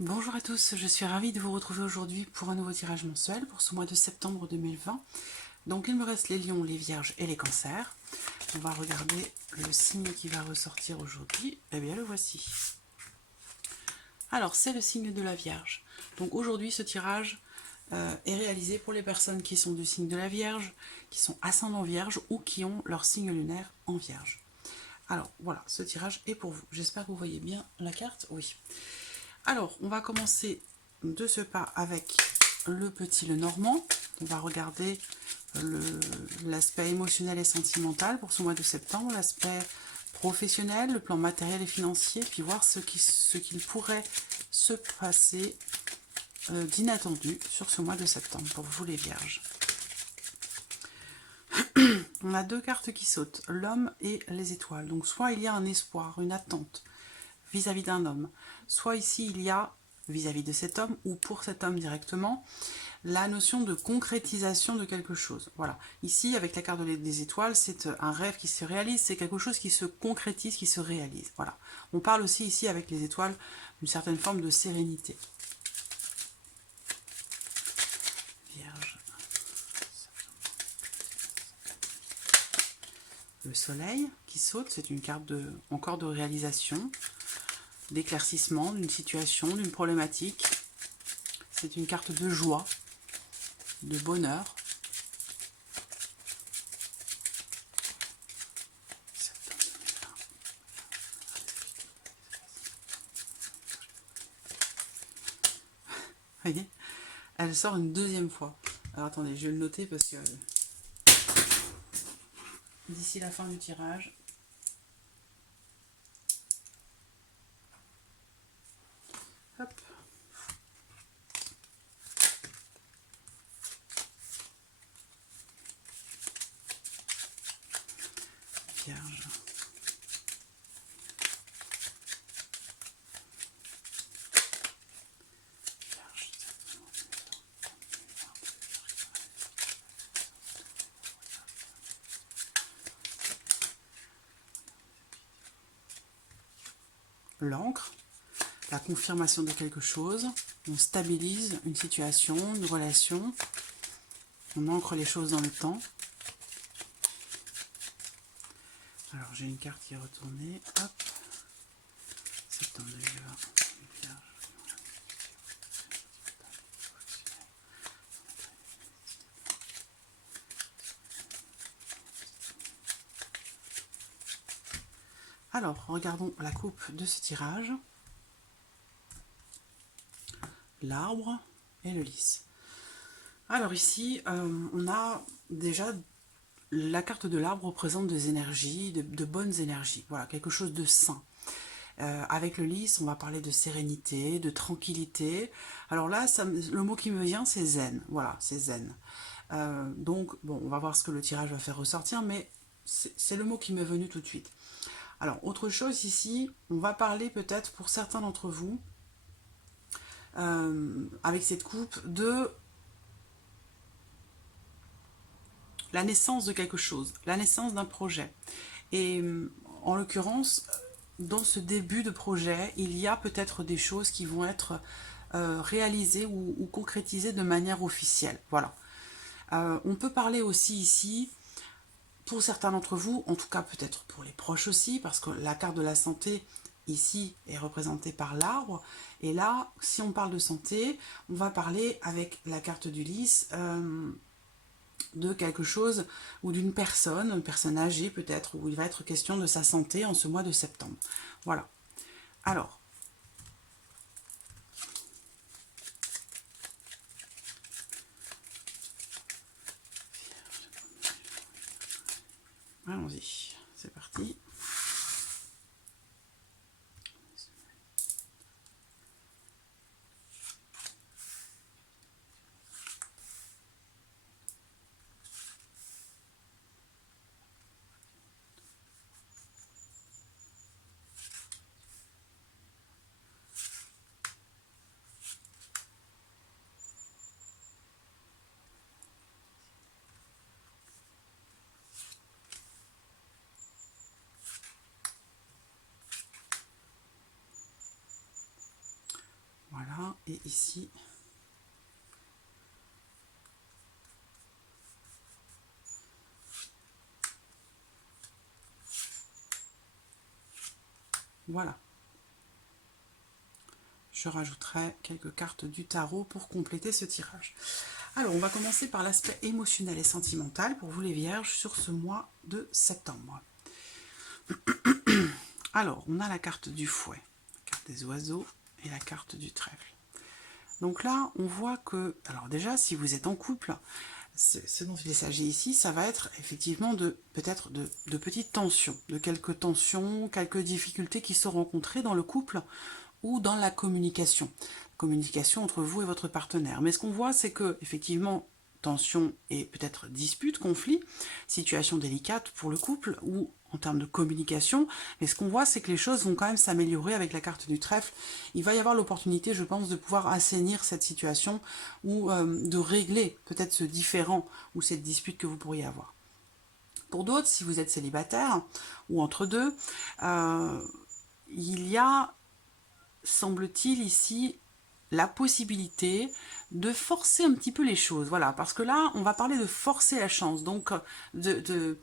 Bonjour à tous, je suis ravie de vous retrouver aujourd'hui pour un nouveau tirage mensuel pour ce mois de septembre 2020. Donc il me reste les lions, les vierges et les cancers. On va regarder le signe qui va ressortir aujourd'hui. Eh bien le voici. Alors c'est le signe de la Vierge. Donc aujourd'hui ce tirage est réalisé pour les personnes qui sont du signe de la Vierge, qui sont ascendant Vierge ou qui ont leur signe lunaire en Vierge. Alors voilà, ce tirage est pour vous. J'espère que vous voyez bien la carte. Oui. Alors, on va commencer de ce pas avec le petit Lenormand. On va regarder l'aspect émotionnel et sentimental pour ce mois de septembre, l'aspect professionnel, le plan matériel et financier, puis voir ce qu'il pourrait se passer d'inattendu sur ce mois de septembre pour vous les vierges. On a deux cartes qui sautent, l'homme et les étoiles. Donc soit il y a un espoir, une attente vis-à-vis d'un homme, soit ici il y a vis-à-vis de cet homme ou pour cet homme directement, la notion de concrétisation de quelque chose. Voilà. Ici, avec la carte des étoiles, c'est un rêve qui se réalise, c'est quelque chose qui se concrétise, qui se réalise. Voilà. On parle aussi ici, avec les étoiles, d'une certaine forme de sérénité. Vierge. Le soleil qui saute, c'est une carte encore de réalisation, d'éclaircissement d'une situation, d'une problématique. C'est une carte de joie, de bonheur. Vous voyez, elle sort une deuxième fois. Alors attendez, je vais le noter parce que d'ici la fin du tirage, hop. Vierge. L'encre, la confirmation de quelque chose, on stabilise une situation, une relation, on ancre les choses dans le temps. Alors j'ai une carte qui est retournée, hop, septembre 2020, Alors, regardons la coupe de ce tirage. L'arbre et le lys. Alors ici, on a déjà la carte de l'arbre représente des énergies, de bonnes énergies. Voilà, quelque chose de sain. Avec le lys, on va parler de sérénité, de tranquillité. Alors là, le mot qui me vient, c'est zen. Voilà, c'est zen. Donc, bon, on va voir ce que le tirage va faire ressortir, mais c'est le mot qui m'est venu tout de suite. Alors, autre chose ici, on va parler peut-être pour certains d'entre vous, avec cette coupe, de la naissance de quelque chose, la naissance d'un projet. Et en l'occurrence, dans ce début de projet, il y a peut-être des choses qui vont être réalisées ou concrétisées de manière officielle. Voilà. On peut parler aussi ici, pour certains d'entre vous, en tout cas peut-être pour les proches aussi, parce que la carte de la santé ici est représentée par l'arbre. Et là, si on parle de santé, on va parler avec la carte du lys de quelque chose ou d'une personne, une personne âgée peut-être, où il va être question de sa santé en ce mois de septembre. Voilà. Alors, allons-y, c'est parti. Et ici, voilà. Je rajouterai quelques cartes du tarot pour compléter ce tirage. Alors, on va commencer par l'aspect émotionnel et sentimental pour vous les vierges sur ce mois de septembre. Alors, on a la carte du fouet, la carte des oiseaux et la carte du trèfle. Donc là, on voit que, alors déjà, si vous êtes en couple, ce dont il s'agit ici, ça va être effectivement peut-être de petites tensions, de quelques tensions, quelques difficultés qui sont rencontrées dans le couple ou dans la communication entre vous et votre partenaire. Mais ce qu'on voit, c'est que effectivement, tension et peut-être dispute, conflit, situation délicate pour le couple ou en termes de communication. Mais ce qu'on voit, c'est que les choses vont quand même s'améliorer avec la carte du trèfle. Il va y avoir l'opportunité, je pense, de pouvoir assainir cette situation ou de régler peut-être ce différend ou cette dispute que vous pourriez avoir. Pour d'autres, si vous êtes célibataire ou entre deux, il y a, semble-t-il ici, la possibilité de forcer un petit peu les choses, voilà, parce que là, on va parler de forcer la chance, donc il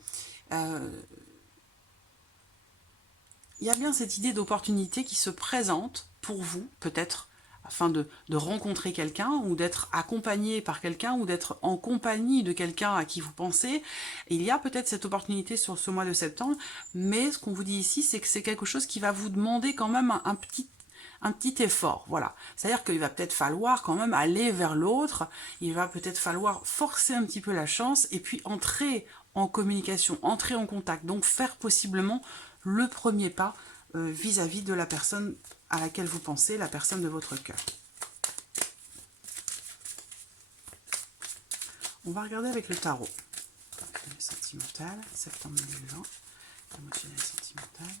y a bien cette idée d'opportunité qui se présente pour vous, peut-être, afin de rencontrer quelqu'un, ou d'être accompagné par quelqu'un, ou d'être en compagnie de quelqu'un à qui vous pensez. Il y a peut-être cette opportunité sur ce mois de septembre, mais ce qu'on vous dit ici, c'est que c'est quelque chose qui va vous demander quand même un petit effort, voilà. C'est-à-dire qu'il va peut-être falloir quand même aller vers l'autre, il va peut-être falloir forcer un petit peu la chance, et puis entrer en communication, entrer en contact, donc faire possiblement le premier pas vis-à-vis de la personne à laquelle vous pensez, la personne de votre cœur. On va regarder avec le tarot. Sentimental, septembre 2020, émotionnel et sentimental,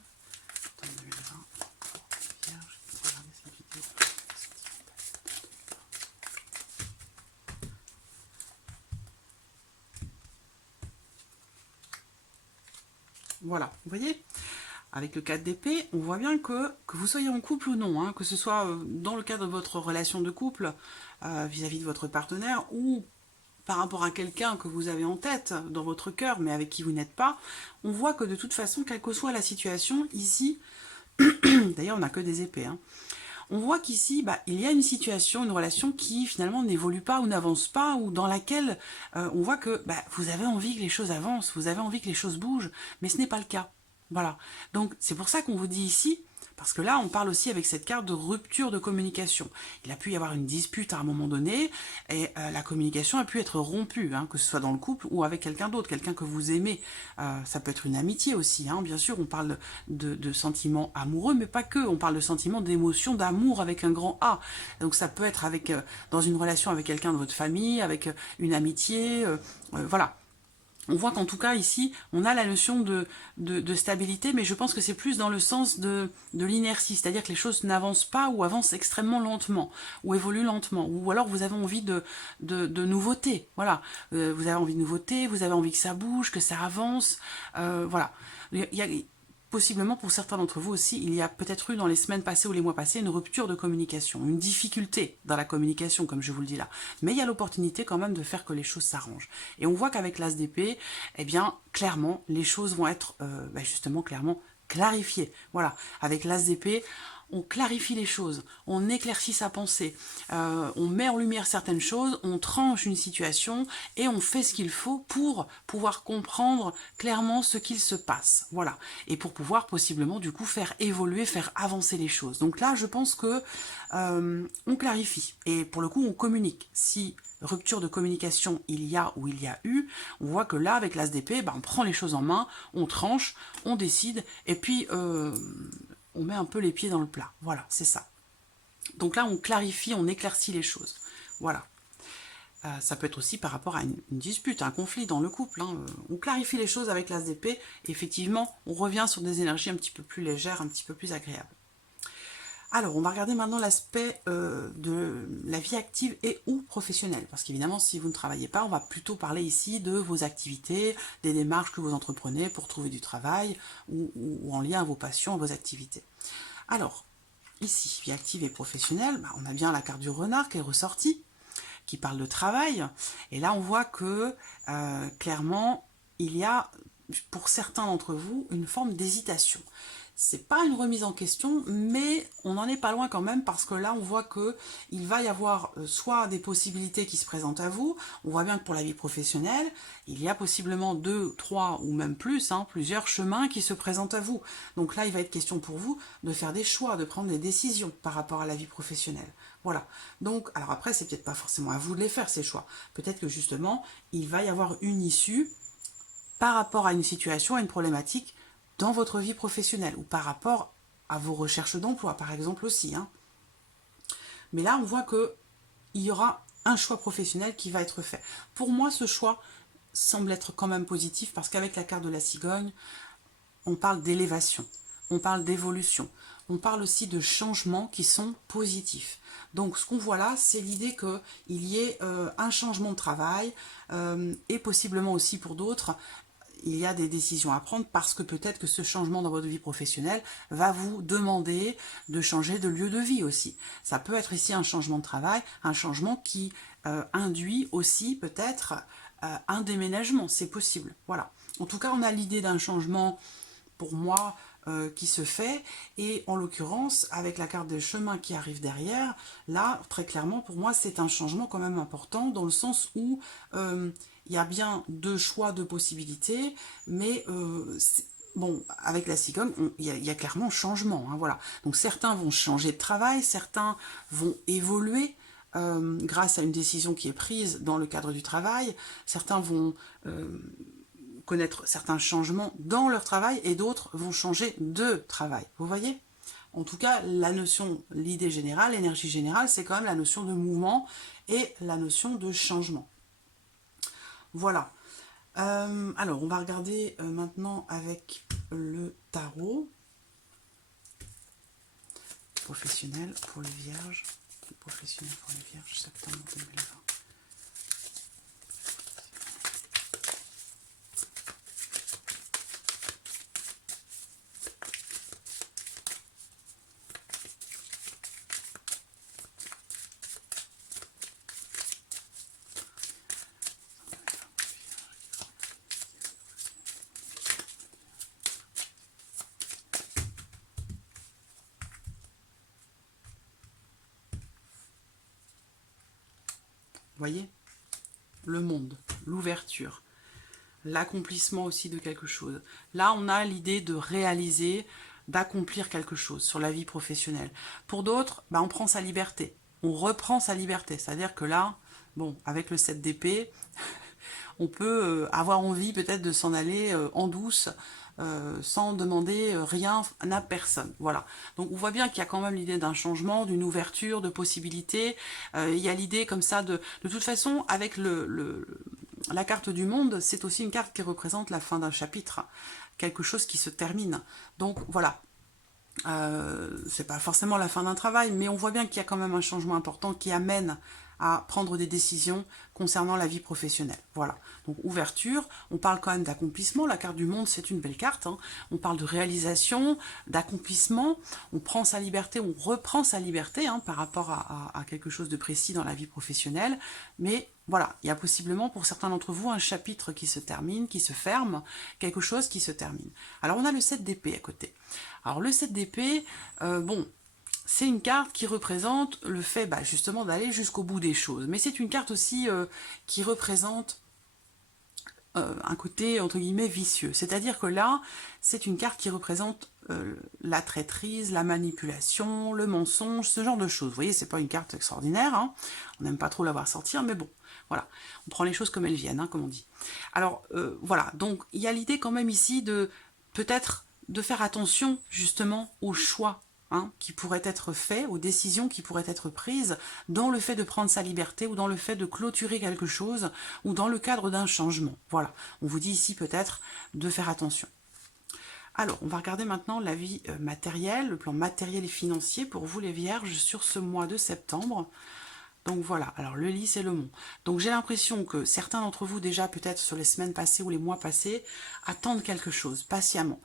septembre 2020. Voilà, vous voyez, avec le 4 d'épée, on voit bien que vous soyez en couple ou non, hein, que ce soit dans le cadre de votre relation de couple vis-à-vis de votre partenaire ou par rapport à quelqu'un que vous avez en tête, dans votre cœur, mais avec qui vous n'êtes pas, on voit que de toute façon, quelle que soit la situation, ici, d'ailleurs on n'a que des épées, hein, on voit qu'ici, il y a une situation, une relation qui finalement n'évolue pas ou n'avance pas, ou dans laquelle on voit que vous avez envie que les choses avancent, vous avez envie que les choses bougent, mais ce n'est pas le cas. Voilà. Donc c'est pour ça qu'on vous dit ici, parce que là on parle aussi avec cette carte de rupture de communication. Il a pu y avoir une dispute à un moment donné, et la communication a pu être rompue, hein, que ce soit dans le couple ou avec quelqu'un d'autre, quelqu'un que vous aimez. Ça peut être une amitié aussi, hein, bien sûr, on parle de sentiments amoureux, mais pas que, on parle de sentiments d'émotion, d'amour avec un grand A. Donc ça peut être avec dans une relation avec quelqu'un de votre famille, avec une amitié, voilà. On voit qu'en tout cas, ici, on a la notion de stabilité, mais je pense que c'est plus dans le sens de l'inertie, c'est-à-dire que les choses n'avancent pas ou avancent extrêmement lentement, ou évoluent lentement, ou alors vous avez envie de nouveautés, voilà. Vous avez envie de nouveautés, vous avez envie que ça bouge, que ça avance, voilà. Il y a, possiblement pour certains d'entre vous aussi, il y a peut-être eu dans les semaines passées ou les mois passés une rupture de communication, une difficulté dans la communication, comme je vous le dis là. Mais il y a l'opportunité quand même de faire que les choses s'arrangent. Et on voit qu'avec l'As d'épée, eh bien, clairement, les choses vont être justement clairement clarifiées. Voilà, avec l'As d'épée, on clarifie les choses, on éclaircit sa pensée, on met en lumière certaines choses, on tranche une situation et on fait ce qu'il faut pour pouvoir comprendre clairement ce qu'il se passe. Voilà. Et pour pouvoir possiblement du coup faire évoluer, faire avancer les choses. Donc là, je pense que on clarifie et pour le coup, on communique. Si rupture de communication il y a ou il y a eu, on voit que là, avec l'As d'épée, on prend les choses en main, on tranche, on décide et puis on met un peu les pieds dans le plat. Voilà, c'est ça. Donc là, on clarifie, on éclaircit les choses. Voilà. Ça peut être aussi par rapport à une dispute, un conflit dans le couple. Hein. On clarifie les choses avec l'As d'épée. Effectivement, on revient sur des énergies un petit peu plus légères, un petit peu plus agréables. Alors, on va regarder maintenant l'aspect de la vie active et ou professionnelle. Parce qu'évidemment, si vous ne travaillez pas, on va plutôt parler ici de vos activités, des démarches que vous entreprenez pour trouver du travail ou en lien à vos passions, à vos activités. Alors, ici, vie active et professionnelle, bah, on a bien la carte du renard qui est ressortie, qui parle de travail. Et là, on voit que, clairement, il y a, pour certains d'entre vous, une forme d'hésitation. C'est pas une remise en question, mais on n'en est pas loin quand même, parce que là, on voit que il va y avoir soit des possibilités qui se présentent à vous. On voit bien que pour la vie professionnelle, il y a possiblement 2, 3 ou même plus, hein, plusieurs chemins qui se présentent à vous. Donc là, il va être question pour vous de faire des choix, de prendre des décisions par rapport à la vie professionnelle. Voilà. Donc, alors après, c'est peut-être pas forcément à vous de les faire, ces choix. Peut-être que justement, il va y avoir une issue par rapport à une situation, à une problématique dans votre vie professionnelle, ou par rapport à vos recherches d'emploi, par exemple aussi. Hein. Mais là, on voit que il y aura un choix professionnel qui va être fait. Pour moi, ce choix semble être quand même positif, parce qu'avec la carte de la cigogne, on parle d'élévation, on parle d'évolution, on parle aussi de changements qui sont positifs. Donc ce qu'on voit là, c'est l'idée qu'il y ait un changement de travail, et possiblement aussi pour d'autres, il y a des décisions à prendre, parce que peut-être que ce changement dans votre vie professionnelle va vous demander de changer de lieu de vie aussi. Ça peut être ici un changement de travail, un changement qui induit aussi peut-être un déménagement, c'est possible. Voilà. En tout cas, on a l'idée d'un changement, pour moi, qui se fait, et en l'occurrence, avec la carte des chemins qui arrive derrière, là, très clairement, pour moi, c'est un changement quand même important, dans le sens où il y a bien 2 choix, 2 possibilités, mais bon, avec la cigogne, il y a clairement changement, hein, voilà. Donc certains vont changer de travail, certains vont évoluer, grâce à une décision qui est prise dans le cadre du travail, certains vont connaître certains changements dans leur travail, et d'autres vont changer de travail. Vous voyez? En tout cas, la notion, l'idée générale, l'énergie générale, c'est quand même la notion de mouvement et la notion de changement. Voilà. Alors, on va regarder maintenant avec le tarot professionnel pour les vierges. Professionnel pour les vierges, septembre 2020. Voyez, le monde, l'ouverture, l'accomplissement aussi de quelque chose. Là, on a l'idée de réaliser, d'accomplir quelque chose sur la vie professionnelle. Pour d'autres, bah, on prend sa liberté, on reprend sa liberté. C'est-à-dire que là, bon, avec le 7 d'épée, on peut avoir envie peut-être de s'en aller en douce, sans demander rien à personne. Voilà. Donc on voit bien qu'il y a quand même l'idée d'un changement, d'une ouverture, de possibilités. Il y a l'idée comme ça de toute façon, avec la carte du monde, c'est aussi une carte qui représente la fin d'un chapitre, quelque chose qui se termine. Donc voilà. C'est pas forcément la fin d'un travail, mais on voit bien qu'il y a quand même un changement important qui amène à prendre des décisions concernant la vie professionnelle. Voilà, donc ouverture, on parle quand même d'accomplissement, la carte du monde c'est une belle carte, hein. On parle de réalisation, d'accomplissement, on prend sa liberté, on reprend sa liberté hein, par rapport à quelque chose de précis dans la vie professionnelle, mais voilà, il y a possiblement pour certains d'entre vous un chapitre qui se termine, qui se ferme, quelque chose qui se termine. Alors on a le 7 d'épée à côté. Alors le 7 d'épée, bon, c'est une carte qui représente le fait justement d'aller jusqu'au bout des choses. Mais c'est une carte aussi qui représente un côté entre guillemets vicieux. C'est-à-dire que là, c'est une carte qui représente la traîtrise, la manipulation, le mensonge, ce genre de choses. Vous voyez, c'est pas une carte extraordinaire, hein. On n'aime pas trop la voir sortir, mais bon, voilà. On prend les choses comme elles viennent, hein, comme on dit. Alors, voilà, donc il y a l'idée quand même ici de peut-être de faire attention justement aux choix qui pourraient être faits, aux décisions qui pourraient être prises dans le fait de prendre sa liberté ou dans le fait de clôturer quelque chose ou dans le cadre d'un changement. Voilà, on vous dit ici peut-être de faire attention. Alors, on va regarder maintenant la vie matérielle, le plan matériel et financier pour vous les vierges sur ce mois de septembre. Donc voilà, alors le lys et le mont. Donc j'ai l'impression que certains d'entre vous déjà peut-être sur les semaines passées ou les mois passés attendent quelque chose, patiemment.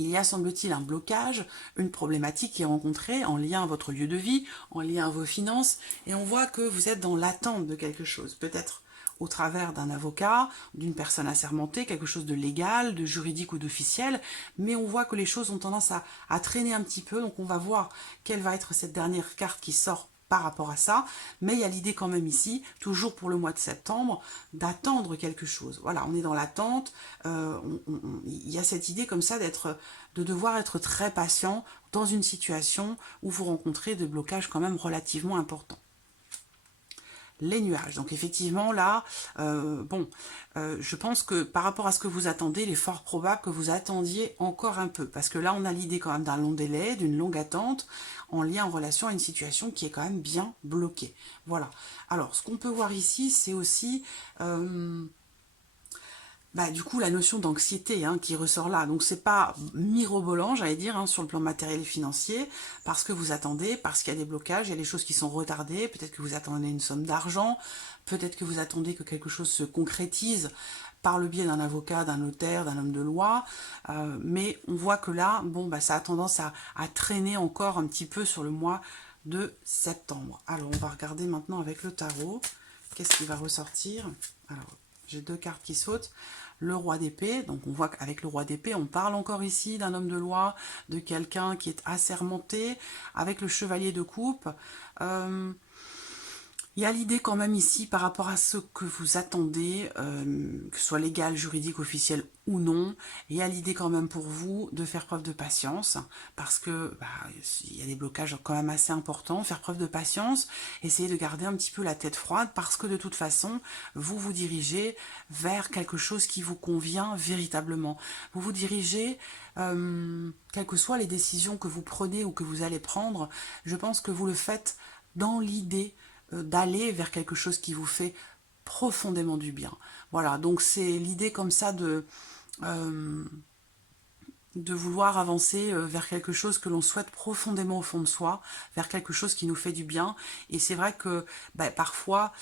il y a, semble-t-il, un blocage, une problématique qui est rencontrée en lien à votre lieu de vie, en lien à vos finances, et on voit que vous êtes dans l'attente de quelque chose, peut-être au travers d'un avocat, d'une personne assermentée, quelque chose de légal, de juridique ou d'officiel, mais on voit que les choses ont tendance à traîner un petit peu, donc on va voir quelle va être cette dernière carte qui sort par rapport à ça, mais il y a l'idée quand même ici, toujours pour le mois de septembre, d'attendre quelque chose. Voilà, on est dans l'attente, il y a cette idée comme ça de devoir être très patient dans une situation où vous rencontrez des blocages quand même relativement importants. Les nuages. Donc effectivement là, je pense que par rapport à ce que vous attendez, il est fort probable que vous attendiez encore un peu. Parce que là, on a l'idée quand même d'un long délai, d'une longue attente, en lien, en relation à une situation qui est quand même bien bloquée. Voilà. Alors, ce qu'on peut voir ici, c'est aussi... du coup, la notion d'anxiété qui ressort là. Donc, c'est pas mirobolant, j'allais dire, sur le plan matériel et financier, parce que vous attendez, parce qu'il y a des blocages, il y a des choses qui sont retardées, peut-être que vous attendez une somme d'argent, peut-être que vous attendez que quelque chose se concrétise par le biais d'un avocat, d'un notaire, d'un homme de loi, mais on voit que là, ça a tendance à traîner encore un petit peu sur le mois de septembre. Alors, on va regarder maintenant avec le tarot, qu'est-ce qui va ressortir. Alors, j'ai deux cartes qui sautent. Le roi d'épée, donc on voit qu'avec le roi d'épée, on parle encore ici d'un homme de loi, de quelqu'un qui est assermenté. Avec le chevalier de coupe, il y a l'idée quand même ici, par rapport à ce que vous attendez, que ce soit légal, juridique, officiel ou non, il y a l'idée quand même pour vous de faire preuve de patience, parce que il y a des blocages quand même assez importants. Faire preuve de patience, essayer de garder un petit peu la tête froide, parce que de toute façon, vous vous dirigez vers quelque chose qui vous convient véritablement. Vous vous dirigez, quelles que soient les décisions que vous prenez ou que vous allez prendre, je pense que vous le faites dans l'idée d'aller vers quelque chose qui vous fait profondément du bien. Voilà, donc c'est l'idée comme ça de vouloir avancer vers quelque chose que l'on souhaite profondément au fond de soi, vers quelque chose qui nous fait du bien. Et c'est vrai que parfois,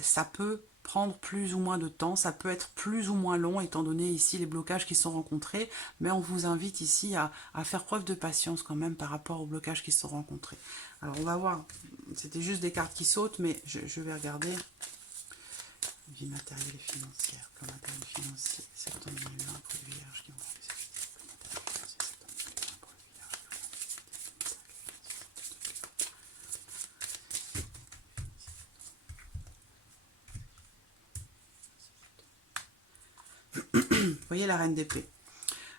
ça peut prendre plus ou moins de temps, ça peut être plus ou moins long, étant donné ici les blocages qui sont rencontrés, mais on vous invite ici à faire preuve de patience quand même par rapport aux blocages qui sont rencontrés. Alors on va voir, c'était juste des cartes qui sautent, mais je vais regarder. Vie matérielle et financière, comme matériel financier, septembre 2020 pour le vierge qui ont vous voyez la reine d'épée.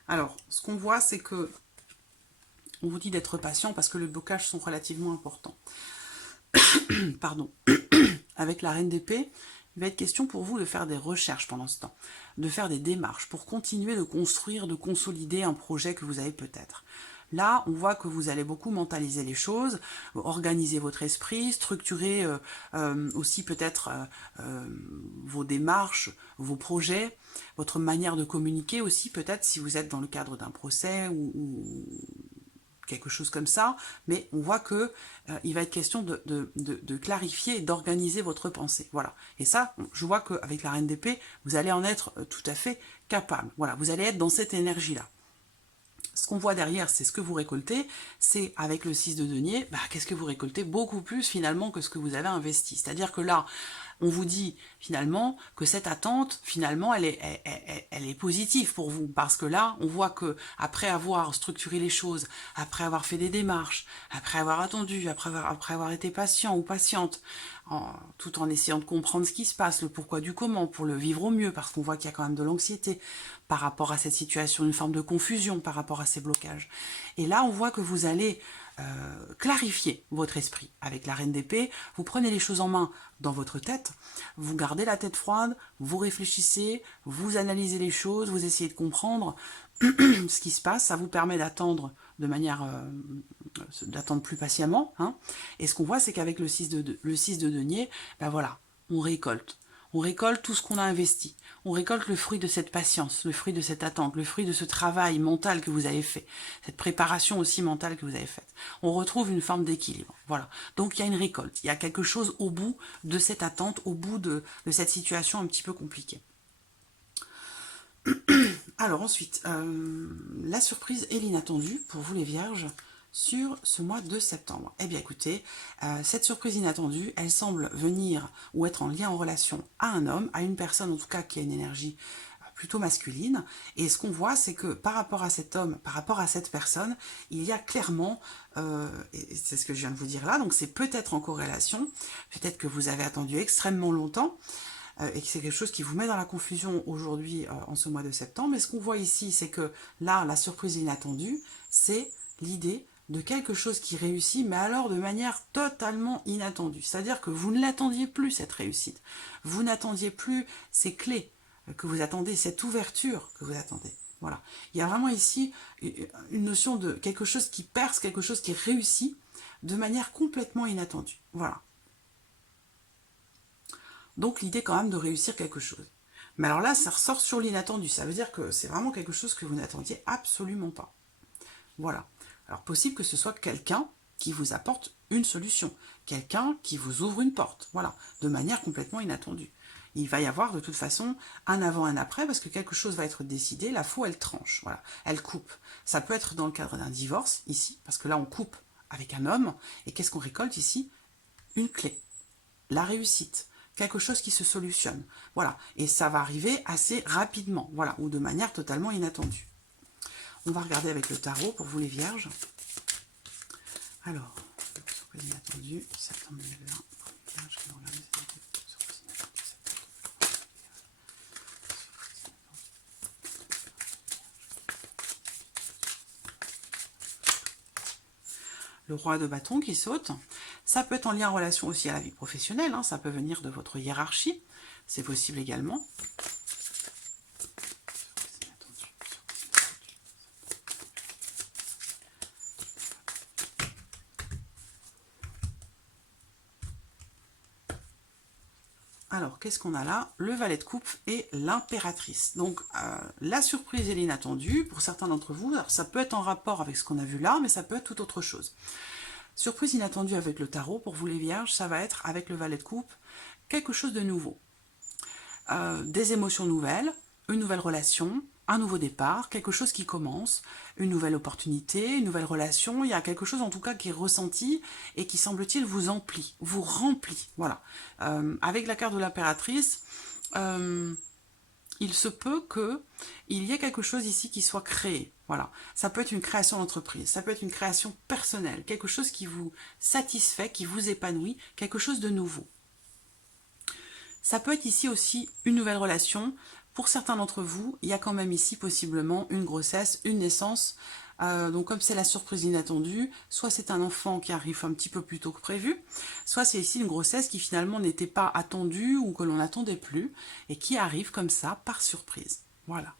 Alors, ce qu'on voit, c'est que on vous dit d'être patient parce que les blocages sont relativement importants. Pardon. Avec la reine d'épée, il va être question pour vous de faire des recherches pendant ce temps, de faire des démarches pour continuer de construire, de consolider un projet que vous avez peut-être. Là, on voit que vous allez beaucoup mentaliser les choses, organiser votre esprit, structurer aussi peut-être vos démarches, vos projets, votre manière de communiquer aussi, peut-être si vous êtes dans le cadre d'un procès ou quelque chose comme ça, mais on voit que il va être question de clarifier et d'organiser votre pensée. Voilà. Et ça, je vois qu'avec la reine d'épée, vous allez en être tout à fait capable. Voilà, vous allez être dans cette énergie-là. Ce qu'on voit derrière, c'est ce que vous récoltez, c'est avec le 6 de denier, qu'est-ce que vous récoltez? Beaucoup plus finalement que ce que vous avez investi. C'est-à-dire que là, on vous dit finalement que cette attente, finalement, elle est positive pour vous. Parce que là, on voit que après avoir structuré les choses, après avoir fait des démarches, après avoir attendu, après avoir été patient ou patiente, tout en essayant de comprendre ce qui se passe, le pourquoi du comment, pour le vivre au mieux, parce qu'on voit qu'il y a quand même de l'anxiété par rapport à cette situation, une forme de confusion par rapport à ces blocages. Et là, on voit que vous allez clarifier votre esprit. Avec la reine d'épée, vous prenez les choses en main dans votre tête, vous gardez la tête froide, vous réfléchissez, vous analysez les choses, vous essayez de comprendre ce qui se passe, ça vous permet d'attendre de manière d'attendre plus patiemment. Et ce qu'on voit, c'est qu'avec le 6 de denier, voilà, on récolte. On récolte tout ce qu'on a investi. On récolte le fruit de cette patience, le fruit de cette attente, le fruit de ce travail mental que vous avez fait, cette préparation aussi mentale que vous avez faite. On retrouve une forme d'équilibre. Voilà. Donc il y a une récolte, il y a quelque chose au bout de cette attente, au bout de cette situation un petit peu compliquée. Alors ensuite, la surprise et l'inattendu pour vous les vierges sur ce mois de septembre. Eh bien écoutez, cette surprise inattendue, elle semble venir ou être en lien, en relation à un homme, à une personne en tout cas qui a une énergie plutôt masculine. Et ce qu'on voit, c'est que par rapport à cet homme, par rapport à cette personne, il y a clairement, et c'est ce que je viens de vous dire là, donc c'est peut-être en corrélation, peut-être que vous avez attendu extrêmement longtemps, et que c'est quelque chose qui vous met dans la confusion aujourd'hui en ce mois de septembre. Mais ce qu'on voit ici, c'est que là, la surprise inattendue, c'est l'idée de quelque chose qui réussit, mais alors de manière totalement inattendue. C'est-à-dire que vous ne l'attendiez plus, cette réussite. Vous n'attendiez plus ces clés que vous attendez, cette ouverture que vous attendez. Voilà. Il y a vraiment ici une notion de quelque chose qui perce, quelque chose qui réussit de manière complètement inattendue. Voilà. Donc l'idée quand même de réussir quelque chose. Mais alors là, ça ressort sur l'inattendu. Ça veut dire que c'est vraiment quelque chose que vous n'attendiez absolument pas. Voilà. Alors possible que ce soit quelqu'un qui vous apporte une solution. Quelqu'un qui vous ouvre une porte. Voilà. De manière complètement inattendue. Il va y avoir de toute façon un avant, un après, parce que quelque chose va être décidé. La faux, elle tranche. Voilà. Elle coupe. Ça peut être dans le cadre d'un divorce, ici, parce que là, on coupe avec un homme. Et qu'est-ce qu'on récolte ici? Une clé. La réussite. Quelque chose qui se solutionne. Voilà. Et ça va arriver assez rapidement. Voilà. Ou de manière totalement inattendue. On va regarder avec le tarot pour vous les vierges. Alors, surprise inattendue, septembre 2020. Vierge, qui nous regarde, surprise inattendue, septembre. Le roi de bâton qui saute. Ça peut être en lien en relation aussi à la vie professionnelle, hein, ça peut venir de votre hiérarchie, c'est possible également. Alors, qu'est-ce qu'on a là? Le valet de coupe et l'impératrice. Donc, la surprise et l'inattendu, pour certains d'entre vous, alors ça peut être en rapport avec ce qu'on a vu là, mais ça peut être tout autre chose. Surprise inattendue avec le tarot, pour vous les vierges, ça va être avec le valet de coupe, quelque chose de nouveau. Des émotions nouvelles, une nouvelle relation, un nouveau départ, quelque chose qui commence, une nouvelle opportunité, une nouvelle relation, il y a quelque chose en tout cas qui est ressenti et qui semble-t-il vous emplit, vous remplit, voilà. Avec la carte de l'impératrice, il se peut qu'il y ait quelque chose ici qui soit créé, voilà. Ça peut être une création d'entreprise, ça peut être une création personnelle, quelque chose qui vous satisfait, qui vous épanouit, quelque chose de nouveau. Ça peut être ici aussi une nouvelle relation. Pour certains d'entre vous, il y a quand même ici possiblement une grossesse, une naissance. Donc comme c'est la surprise inattendue, soit c'est un enfant qui arrive un petit peu plus tôt que prévu, soit c'est ici une grossesse qui finalement n'était pas attendue ou que l'on n'attendait plus et qui arrive comme ça par surprise. Voilà.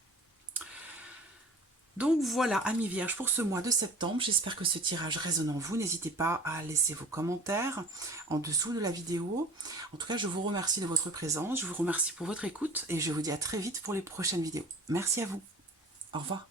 Donc voilà, amis vierges, pour ce mois de septembre, j'espère que ce tirage résonne en vous. N'hésitez pas à laisser vos commentaires en dessous de la vidéo. En tout cas, je vous remercie de votre présence, je vous remercie pour votre écoute et je vous dis à très vite pour les prochaines vidéos. Merci à vous. Au revoir.